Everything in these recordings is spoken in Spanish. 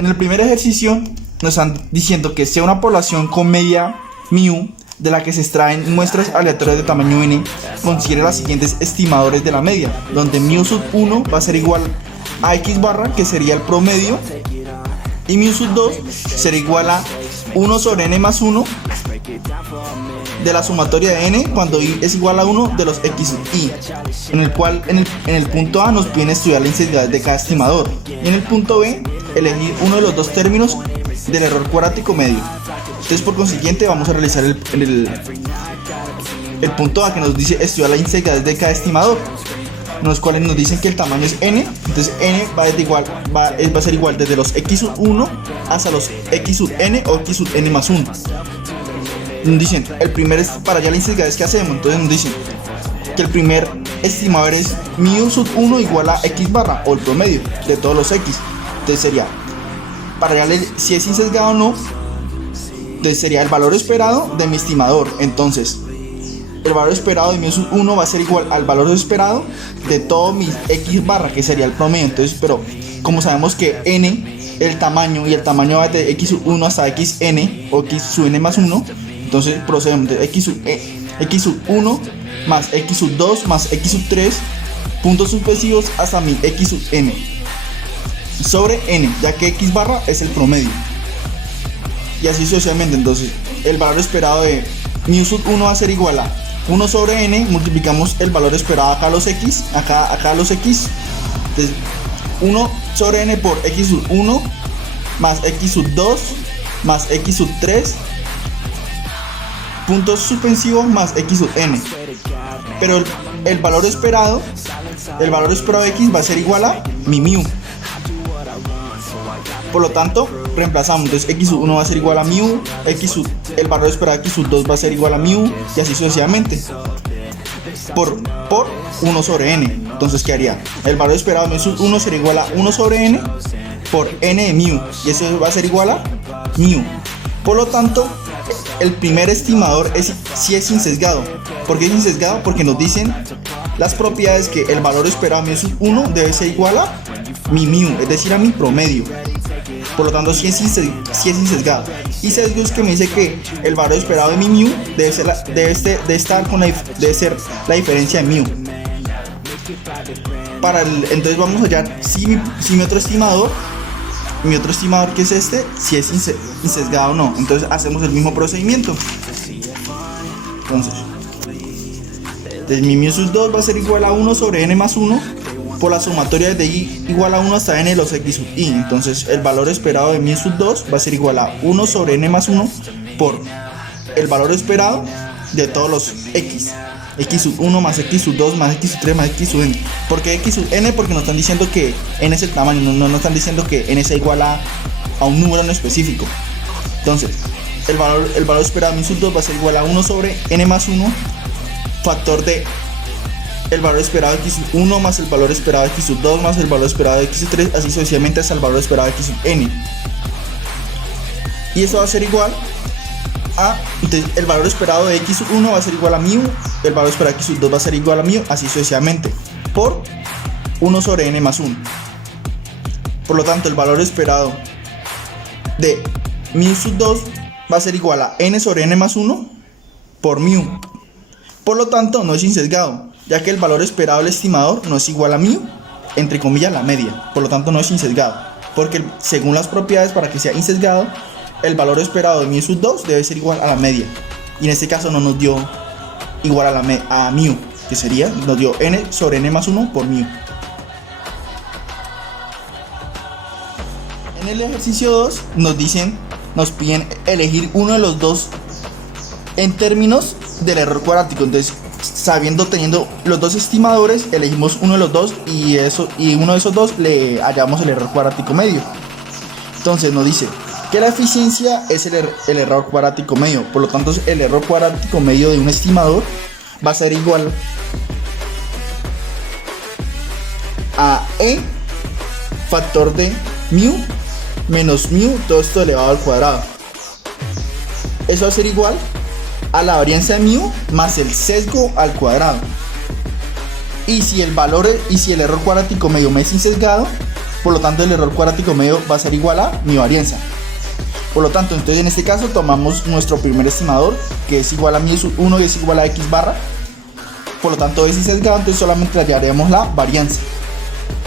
En el primer ejercicio nos están diciendo que sea una población con media mu de la que se extraen muestras aleatorias de tamaño n, considere las siguientes estimadores de la media, donde mu sub 1 va a ser igual a x barra, que sería el promedio, y mu sub 2 será igual a 1 sobre n más 1 de la sumatoria de n cuando i es igual a 1 de los x sub i, en el cual en el punto A nos piden estudiar la intensidad de cada estimador, y en el punto B elegir uno de los dos términos del error cuadrático medio. Entonces, por consiguiente, vamos a realizar el punto A, que nos dice estudiar la intensidad de cada estimador, en los cuales nos dicen que el tamaño es n. Entonces n va a ser igual desde los x sub 1 hasta los x sub n o x sub n más 1. Nos dicen, para allá la intensidad es que hacemos. Entonces nos dicen que el primer estimador es mu sub 1 igual a x barra, o el promedio de todos los x. Entonces sería, para allá si es insesgado o no, entonces sería el valor esperado de mi estimador. Entonces el valor esperado de mu sub 1 va a ser igual al valor esperado de todo mi x barra, que sería el promedio. Entonces, pero como sabemos que n, el tamaño, y el tamaño va de x sub 1 hasta xn o x sub n más 1, entonces procedemos de x sub 1 más x sub 2 más x sub 3 puntos sucesivos hasta mi x sub n sobre n, ya que x barra es el promedio, y así sucesivamente. Entonces el valor esperado de mu sub 1 va a ser igual a 1 sobre n, multiplicamos el valor esperado acá a los x, acá a los x. Entonces 1 sobre n por x sub 1 más x sub 2 más x sub 3 puntos suspensivos más x sub n. Pero el valor esperado de x va a ser igual a mi mu. Por lo tanto, reemplazamos. Entonces x sub 1 va a ser igual a mu, el valor esperado de x sub 2 va a ser igual a mu, y así sucesivamente por 1 sobre n. Entonces quedaría, el valor esperado de mu sub 1 será igual a 1 sobre n por n de mu, y eso va a ser igual a mu. Por lo tanto, el primer estimador sí es insesgado. ¿Por qué es insesgado? Porque nos dicen las propiedades que el valor esperado de mu sub 1 debe ser igual a mi mu, es decir, a mi promedio. Por lo tanto, sí es insesgado. Y sesgo es que me dice que el valor esperado de mi mu debe ser la diferencia de mu. Entonces vamos a hallar si mi otro estimador que es este, si es insesgado o no. Entonces hacemos el mismo procedimiento. Entonces mi mu sub 2 va a ser igual a 1 sobre n más 1 por la sumatoria de i igual a 1 hasta n de los x sub i. Entonces el valor esperado de mu sub 2 va a ser igual a 1 sobre n más 1 por el valor esperado de todos los x sub 1 más x sub 2 más x sub 3 más x sub n. ¿Por qué x sub n? Porque nos están diciendo que n es el tamaño, no nos están diciendo que n sea igual a un número en específico. Entonces el valor esperado de mu sub 2 va a ser igual a 1 sobre n más 1 factor de el valor esperado de x sub 1 más el valor esperado de x sub 2 más el valor esperado de x sub 3, así sucesivamente hasta el valor esperado de x sub n. Y eso va a ser igual a, entonces el valor esperado de x sub 1 va a ser igual a mu, el valor esperado de x sub 2 va a ser igual a mu, así sucesivamente, por 1 sobre n más 1. Por lo tanto, el valor esperado de mu sub 2 va a ser igual a n sobre n más 1 por mu. Por lo tanto, no es insesgado, ya que el valor esperado del estimador no es igual a mu, entre comillas, la media. Por lo tanto, no es insesgado, porque según las propiedades, para que sea insesgado, el valor esperado de mu sub 2 debe ser igual a la media. Y en este caso no nos dio igual a mu, que sería, nos dio n sobre n más 1 por mu. En el ejercicio 2 nos piden elegir uno de los dos en términos del error cuadrático. Entonces, teniendo los dos estimadores, elegimos uno de los dos y uno de esos dos le hallamos el error cuadrático medio. Entonces nos dice que la eficiencia es el error cuadrático medio. Por lo tanto, el error cuadrático medio de un estimador va a ser igual a e factor de mu menos mu, todo esto elevado al cuadrado. Eso va a ser igual a la varianza de mu más el sesgo al cuadrado. Y si el error cuadrático medio me es insesgado, Por lo tanto el error cuadrático medio va a ser igual a mi varianza. Por lo tanto, entonces en este caso tomamos nuestro primer estimador, que es igual a mi sub 1 y es igual a x barra. Por lo tanto es sesgado, entonces solamente le hallaremos la varianza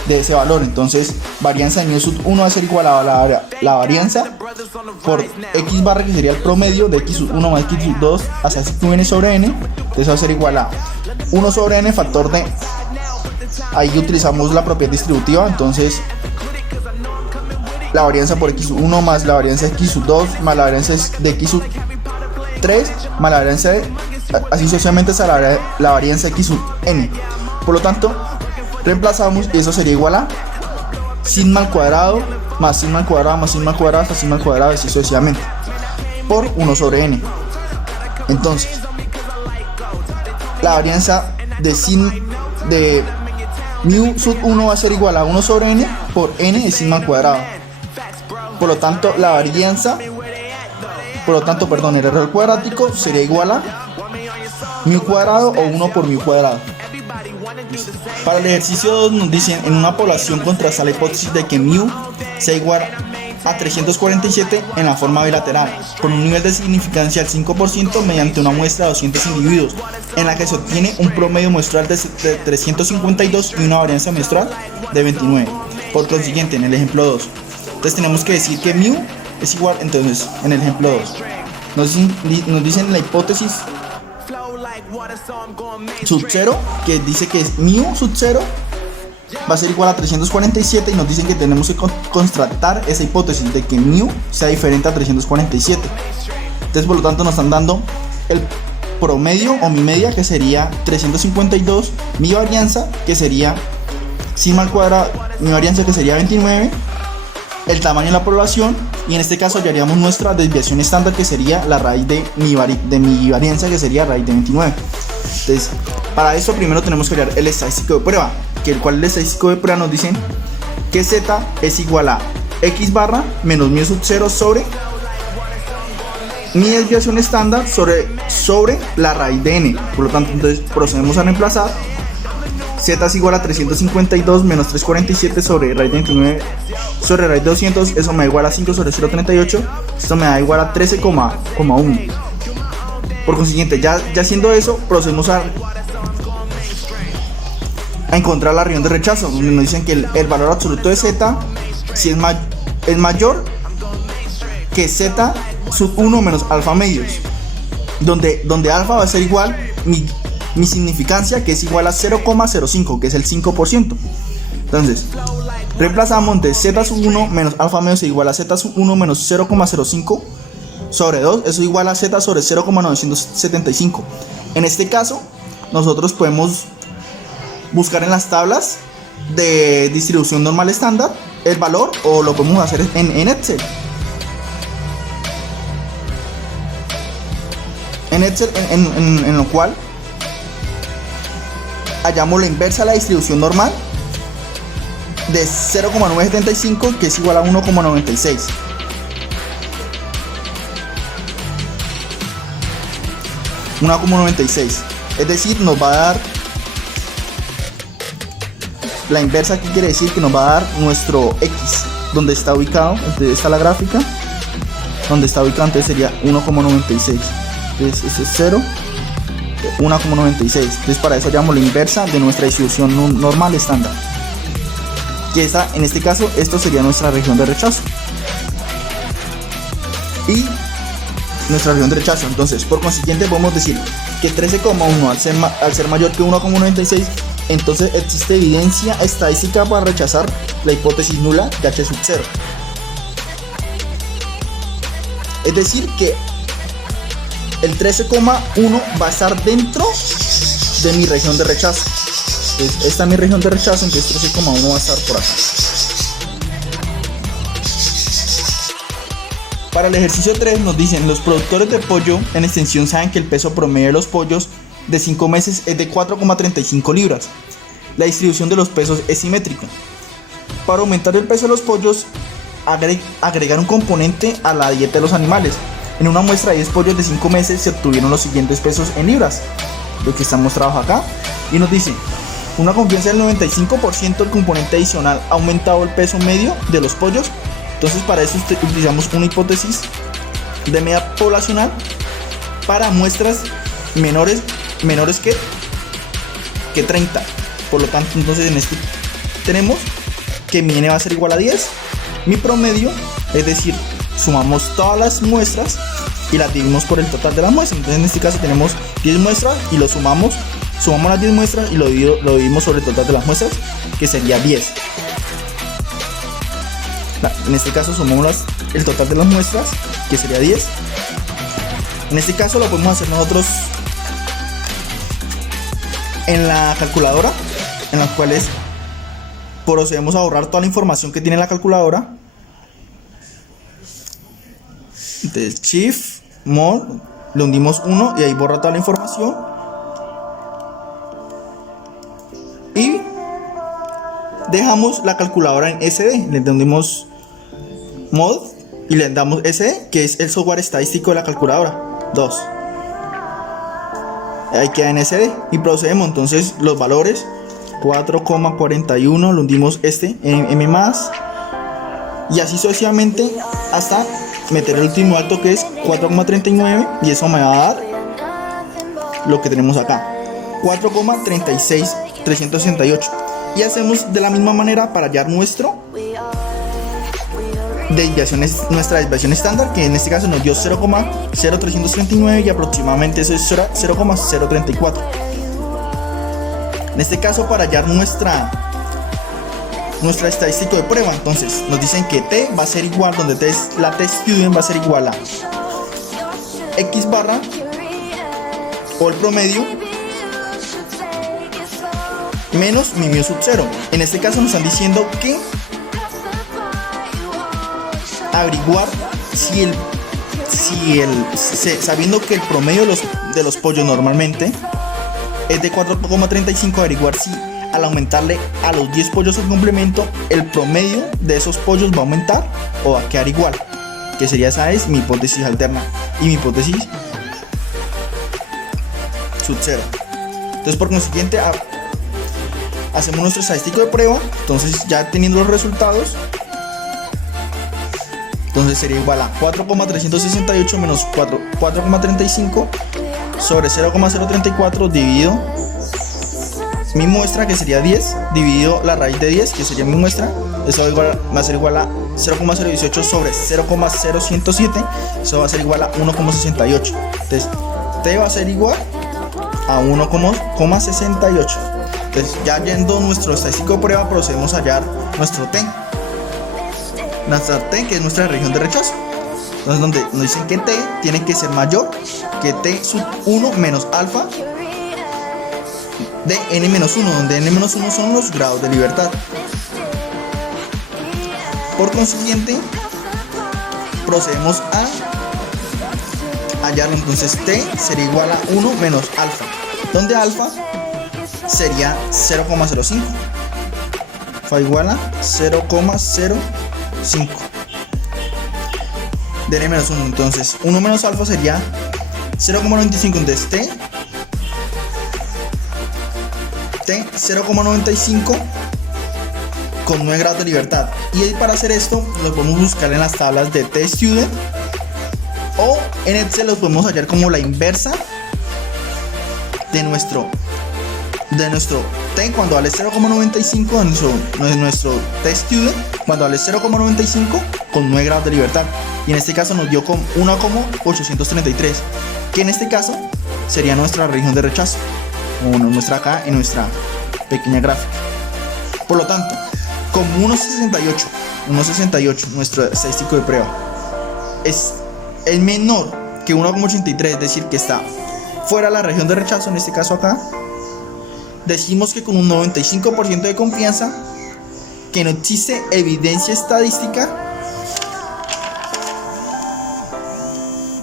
de ese valor. Entonces varianza de mi sub 1 va a ser igual a la varianza por x barra, que sería el promedio de x sub 1 más x sub 2 hasta x sub n sobre n. Entonces va a ser igual a 1 sobre n factor de, ahí utilizamos la propiedad distributiva, entonces la varianza por x sub 1 más la varianza de x sub 2 más la varianza de x sub 3 más la varianza de, así sucesivamente hasta la varianza de x sub n. Por lo tanto reemplazamos y eso sería igual a sigma al cuadrado más sigma al cuadrado más sigma al cuadrado hasta sigma al cuadrado, así sucesivamente, por 1 sobre n. Entonces la varianza de mu sub 1 va a ser igual a 1 sobre n por n de sigma al cuadrado. Por lo tanto la varianza, el error cuadrático sería igual a mu cuadrado o 1 por mu cuadrado. Para el ejercicio 2 nos dicen: en una población contrasta la hipótesis de que mu sea igual a 347 en la forma bilateral, con un nivel de significancia del 5% mediante una muestra de 200 individuos, en la que se obtiene un promedio muestral de 352 y una varianza muestral de 29. Por consiguiente, en el ejemplo 2, entonces tenemos que decir que mu es igual, entonces en el ejemplo 2 nos dicen la hipótesis sub 0, que dice que es mu sub 0 va a ser igual a 347, y nos dicen que tenemos que contrastar esa hipótesis de que mu sea diferente a 347. Entonces por lo tanto nos están dando el promedio o mi media, que sería 352, mi varianza, que sería sigma al cuadrado, mi varianza, que sería 29, el tamaño de la población, y en este caso hallaríamos nuestra desviación estándar, que sería la raíz de mi varianza, que sería raíz de 29. Entonces para eso primero tenemos que hallar el estadístico de prueba, que el cual el estadístico de prueba nos dicen que z es igual a x barra menos mu sub 0 sobre mi desviación estándar sobre la raíz de n. Por lo tanto, entonces procedemos a reemplazar. Z es igual a 352 menos 347 sobre raíz de 29 sobre raíz de 200, eso me da igual a 5 sobre 0,38, esto me da igual a 13,1. Por consiguiente, ya haciendo eso, procedemos a encontrar la región de rechazo, donde nos dicen que el valor absoluto de z si es mayor que z sub 1 menos alfa medios, donde alfa va a ser igual mi significancia, que es igual a 0,05, que es el 5%. Entonces reemplazamos, entonces z sub 1 menos alfa medios es igual a z sub 1 menos 0,05 sobre 2, eso es igual a z sobre 0,975. En este caso nosotros podemos buscar en las tablas de distribución normal estándar el valor, o lo podemos hacer en Excel. En lo cual hallamos la inversa a la distribución normal de 0,975, que es igual a 1,96. Es decir, nos va a dar la inversa. Aquí quiere decir que nos va a dar nuestro x, donde está ubicado. Entonces está la gráfica donde está ubicado, entonces sería 1,96. Entonces ese es 0, 1,96. Entonces para eso hallamos la inversa de nuestra distribución normal estándar, que esta, en este caso, esto sería nuestra región de rechazo. Y nuestra región de rechazo, entonces por consiguiente podemos decir que 13,1 al ser mayor que 1,96, entonces existe evidencia estadística para rechazar la hipótesis nula de h sub 0. Es decir, que el 13,1 va a estar dentro de mi región de rechazo. Entonces, esta es mi región de rechazo, entonces 13,1 va a estar por acá. Para el ejercicio 3 nos dicen: los productores de pollo en extensión saben que el peso promedio de los pollos de 5 meses es de 4,35 libras. La distribución de los pesos es simétrica. Para aumentar el peso de los pollos, agregar un componente a la dieta de los animales. En una muestra de 10 pollos de 5 meses se obtuvieron los siguientes pesos en libras, lo que está mostrado acá, y nos dice Una confianza del 95% el componente adicional ha aumentado el peso medio de los pollos. Entonces para eso utilizamos una hipótesis de media poblacional para muestras menores que 30. Por lo tanto, entonces en este tenemos que mi n va a ser igual a 10, mi promedio, es decir, sumamos todas las muestras y las dividimos por el total de las muestras. Entonces en este caso tenemos 10 muestras y lo sumamos las 10 muestras y lo dividimos sobre el total de las muestras, que sería 10. En este caso sumamos el total de las muestras, que sería 10. En este caso lo podemos hacer nosotros en la calculadora, en las cuales procedemos a borrar toda la información que tiene la calculadora. Entonces Shift Mod, le hundimos 1 y ahí borra toda la información. Y dejamos la calculadora en SD, le hundimos Mod y le damos SD, que es el software estadístico de la calculadora 2. Ahí queda en SD y procedemos entonces los valores 4,41, le hundimos en M+, y así sucesivamente hasta meter el último alto, que es 4,39, y eso me va a dar lo que tenemos acá, 4,36368. Y hacemos de la misma manera para hallar nuestra desviación estándar, que en este caso nos dio 0,0339 y aproximadamente eso es 0,034. En este caso, para hallar nuestra estadística de prueba, entonces nos dicen que T va a ser igual, donde T es la T-Student, va a ser igual a X barra o el promedio menos mi mu sub 0. En este caso nos están diciendo que averiguar sabiendo que el promedio de los pollos normalmente es de 4,35, averiguar si al aumentarle a los 10 pollos el complemento, el promedio de esos pollos va a aumentar o va a quedar igual, que sería, esa es mi hipótesis alterna y mi hipótesis sub 0. Entonces, por consiguiente, hacemos nuestro estadístico de prueba. Entonces, ya teniendo los resultados, entonces sería igual a 4,368 menos 4,35 sobre 0,034 dividido mi muestra, que sería 10, dividido la raíz de 10, que sería mi muestra. Eso va a ser igual a 0,018 sobre 0,0107. Eso va a ser igual a 1,68. Entonces T va a ser igual a 1,68. Entonces, ya yendo nuestro estadístico de prueba, procedemos a hallar nuestro T. Nuestra T, que es nuestra región de rechazo. Entonces, donde nos dicen que T tiene que ser mayor que T sub 1 menos alfa de n-1, donde n-1 son los grados de libertad. Por consiguiente, procedemos a hallarlo. Entonces T sería igual a 1 menos alfa, donde alfa sería 0,05. Fa igual a 0,05 de n-1. Entonces 1 menos alfa sería 0,95. Entonces T 0,95 con 9 grados de libertad. Y para hacer esto lo podemos buscar en las tablas de T-Student, o en Excel los podemos hallar como la inversa de nuestro T cuando vale 0,95, de nuestro T-Student cuando vale 0,95 con 9 grados de libertad. Y en este caso nos dio con 1,833, que en este caso sería nuestra región de rechazo, como nos muestra acá en nuestra pequeña gráfica. Por lo tanto, como 1,68 nuestro estadístico de prueba es menor que 1,83, es decir, que está fuera de la región de rechazo, en este caso acá, decimos que con un 95% de confianza que no existe evidencia estadística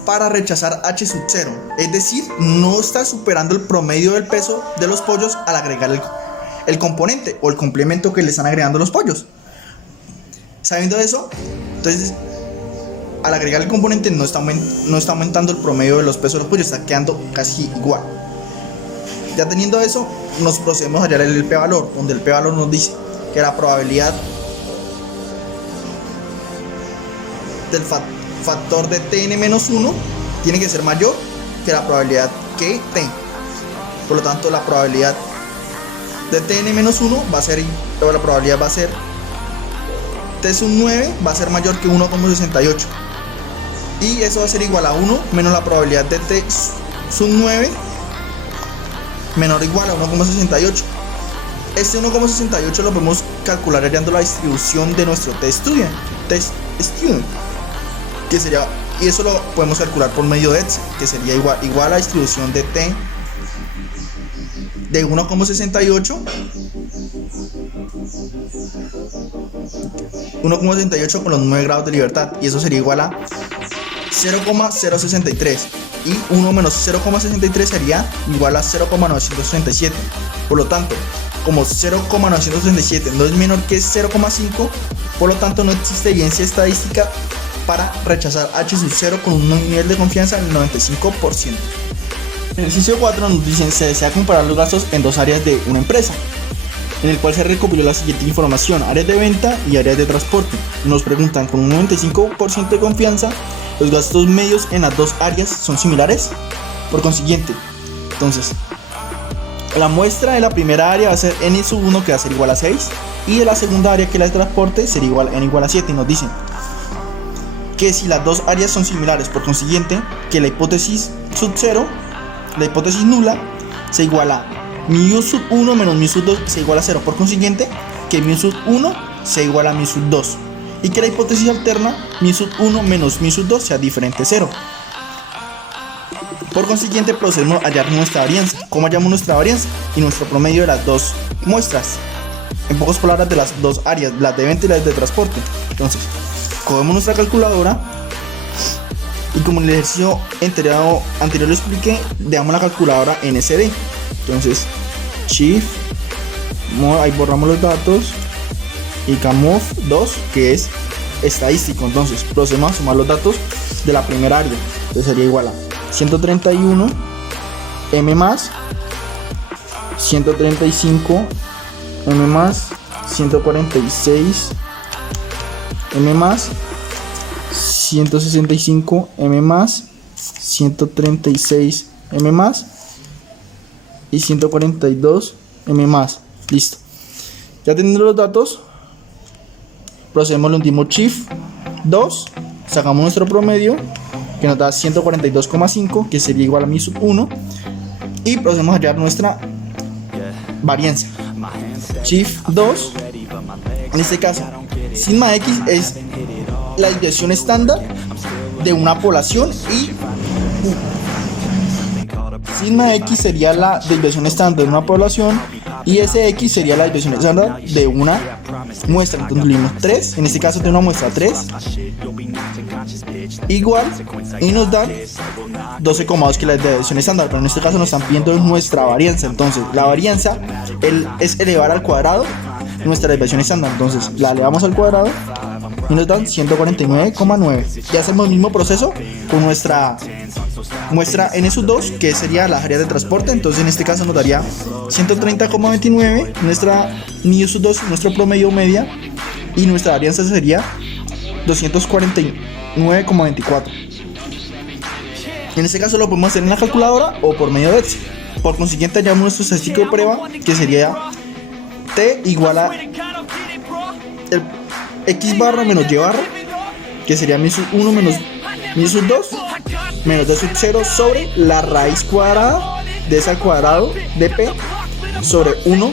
para rechazar H sub 0, es decir, no está superando el promedio del peso de los pollos al agregar el componente o el complemento que le están agregando los pollos. Sabiendo eso, entonces al agregar el componente no está aumentando el promedio de los pesos de los pollos, está quedando casi igual. Ya teniendo eso, nos procedemos a hallar el p-valor, donde el p-valor nos dice que la probabilidad del factor de tn-1 tiene que ser mayor que la probabilidad que t. Por lo tanto, la probabilidad de tn-1 va a ser, la probabilidad va a ser t sub 9 va a ser mayor que 1,68, y eso va a ser igual a 1 menos la probabilidad de t sub 9 menor o igual a 1,68. Este 1,68 lo podemos calcular hallando la distribución de nuestro test student, que sería, y eso lo podemos calcular por medio de Excel, que sería igual a la distribución de t de 1,68 con los 9 grados de libertad, y eso sería igual a 0,063, y 1 menos 0,63 sería igual a 0,967. Por lo tanto, como 0,967 no es menor que 0,5, por lo tanto no existe evidencia estadística para rechazar H sub 0 con un nivel de confianza del 95%. En el ejercicio 4 nos dicen: se desea comparar los gastos en dos áreas de una empresa, en el cual se recopiló la siguiente información: áreas de venta y áreas de transporte. Nos preguntan, con un 95% de confianza, ¿los gastos medios en las dos áreas son similares? Por consiguiente, entonces, la muestra de la primera área va a ser n sub 1, que va a ser igual a 6, y de la segunda área, que es la de transporte, sería igual a n igual a 7, y nos dicen que si las dos áreas son similares, por consiguiente, que la hipótesis sub 0, la hipótesis nula, se iguala mu sub 1 menos mu sub 2 se iguala a 0, por consiguiente, que mu sub 1 se iguala a mu sub 2, y que la hipótesis alterna, mu sub 1 menos mu sub 2 sea diferente a 0. Por consiguiente, procedemos a hallar nuestra varianza. ¿Cómo hallamos nuestra varianza? Y nuestro promedio de las dos muestras, en pocas palabras, de las dos áreas, las de venta y las de transporte. Entonces, cogemos nuestra calculadora y, como en el ejercicio anterior lo expliqué, dejamos la calculadora en SD. Entonces, Shift, ahí borramos los datos, y Camov 2, que es estadístico. Entonces, procedemos a sumar los datos de la primera área. Entonces sería igual a 131 m más 135 m más 146 m más 165 m más 136 m más y 142 m más. Listo. Ya teniendo los datos, procedemos, lo hundimos Shift 2, sacamos nuestro promedio, que nos da 142,5, que sería igual a mi sub 1, y procedemos a hallar nuestra varianza. Shift 2, en este caso, sigma x es la desviación estándar de una población, y sigma x sería la desviación estándar de una población, y Sx sería la desviación estándar de una muestra. Entonces incluimos 3, en este caso de una muestra 3, igual, y nos dan 12,2, que es la desviación estándar, pero en este caso nos están pidiendo nuestra varianza. Entonces la varianza es elevar al cuadrado nuestra desviación estándar. Entonces la elevamos al cuadrado y nos dan 149,9. Ya hacemos el mismo proceso con nuestra muestra n sub 2, que sería la área de transporte. Entonces en este caso nos daría 130,29 nuestra mu sub 2, nuestro promedio media, y nuestra varianza sería 249,24. En este caso lo podemos hacer en la calculadora o por medio de Excel. Por consiguiente, hallamos nuestro estadístico de prueba, que sería t igual a el x barra menos y barra, que sería mi sub 1 menos mi sub 2 menos d sub 0 sobre la raíz cuadrada de ese al cuadrado de p sobre 1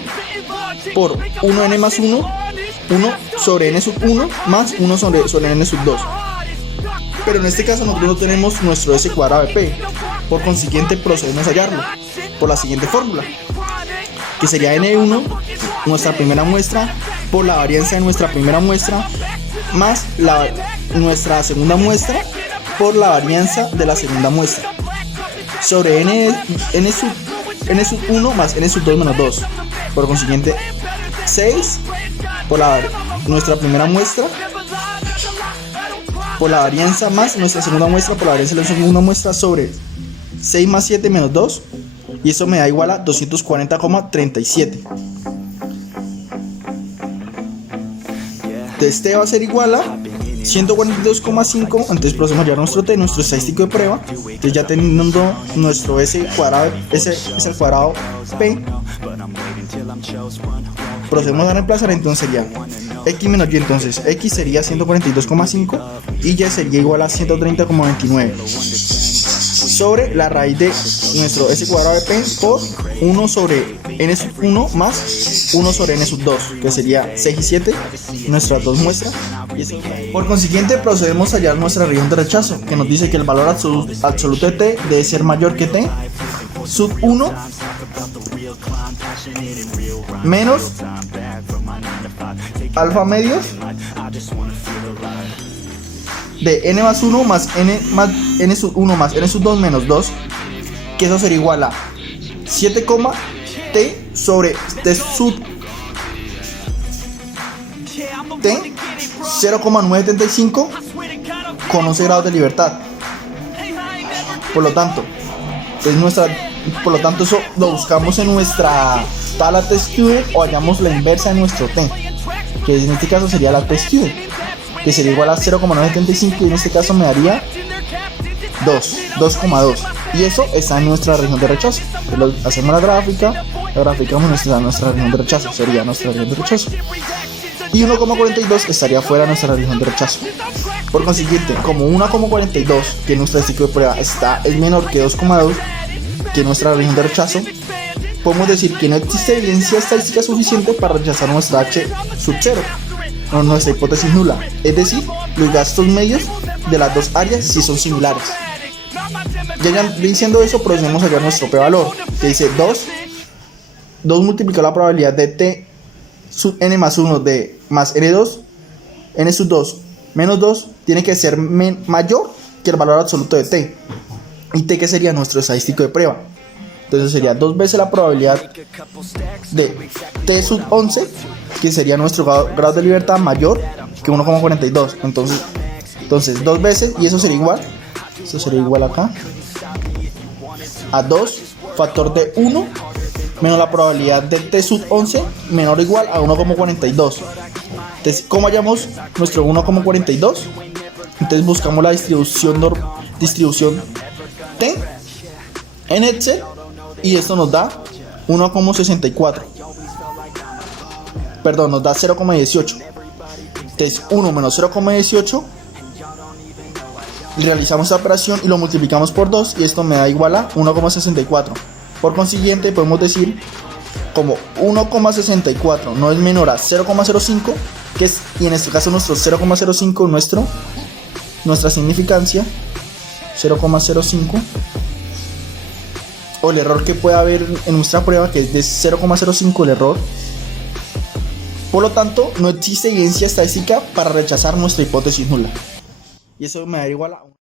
por 1n más 1, 1 sobre n sub 1 más 1 sobre n sub 2. Pero en este caso nosotros no tenemos nuestro s cuadrado de p, por consiguiente procedemos a hallarlo por la siguiente fórmula, que sería n1, nuestra primera muestra, por la varianza de nuestra primera muestra, más nuestra segunda muestra por la varianza de la segunda muestra, sobre n sub 1 más n sub 2 menos 2. Por consiguiente, 6 por nuestra primera muestra por la varianza, más nuestra segunda muestra por la varianza de la segunda muestra, sobre 6 más 7 menos 2 y eso me da igual a 240,37. Entonces T va a ser igual a 142,5. Entonces procedemos a hallar nuestro T, nuestro estadístico de prueba. Entonces ya teniendo nuestro S cuadrado, S al cuadrado P, procedemos a reemplazar. Entonces sería X menos Y. Entonces X sería 142,5 y Y sería igual a 130,29 sobre la raíz de nuestro S cuadrado de P por 1 sobre N sub 1 más 1 sobre N sub 2, que sería 6 y 7, nuestras dos muestras. Por consiguiente, procedemos a hallar nuestra región de rechazo, que nos dice que el valor absoluto de T debe ser mayor que T sub 1 menos alfa medios de n más 1 más n sub 1 más n sub 2 menos 2, que eso sería igual a 7, t sobre t sub t 0,975 con 11 grados de libertad. Por lo tanto, eso lo buscamos en nuestra tabla T-Student o hallamos la inversa de nuestro T, que en este caso sería la T-Student, que sería igual a 0,975 y en este caso me daría 2,2, y eso está en nuestra región de rechazo. Hacemos la gráfica, graficamos nuestra región de rechazo, sería nuestra región de rechazo, y 1,42 estaría fuera de nuestra región de rechazo. Por consiguiente, como 1,42, que nuestro estadístico de prueba es menor que 2,2, que nuestra región de rechazo, podemos decir que no existe evidencia estadística suficiente para rechazar nuestra H sub 0 o nuestra hipótesis nula, es decir, los gastos medios de las dos áreas si son similares. Ya diciendo eso, procedemos a hallar nuestro p-valor, que dice 2 multiplicado la probabilidad de T sub n más 1 de más n2, n sub 2 menos 2, tiene que ser mayor que el valor absoluto de T, y T que sería nuestro estadístico de prueba. Entonces sería 2 veces la probabilidad de T sub 11, que sería nuestro grado de libertad, mayor que 1,42. Entonces 2 veces, y eso sería igual acá a 2 factor de 1 menos la probabilidad de T sub 11 menor o igual a 1,42. Entonces, ¿cómo hallamos nuestro 1,42? Entonces buscamos la distribución T en Excel, y esto nos da 1,64. Perdón, nos da 0,18. Entonces 1 menos 0,18, realizamos esta operación y lo multiplicamos por 2, y esto me da igual a 1,64. Por consiguiente, podemos decir como 1,64 no es menor a 0,05, y en este caso nuestro 0,05 nuestra significancia 0,05, o el error que puede haber en nuestra prueba, que es de 0,05 el error. Por lo tanto, no existe evidencia estadística para rechazar nuestra hipótesis nula, y eso me da igual a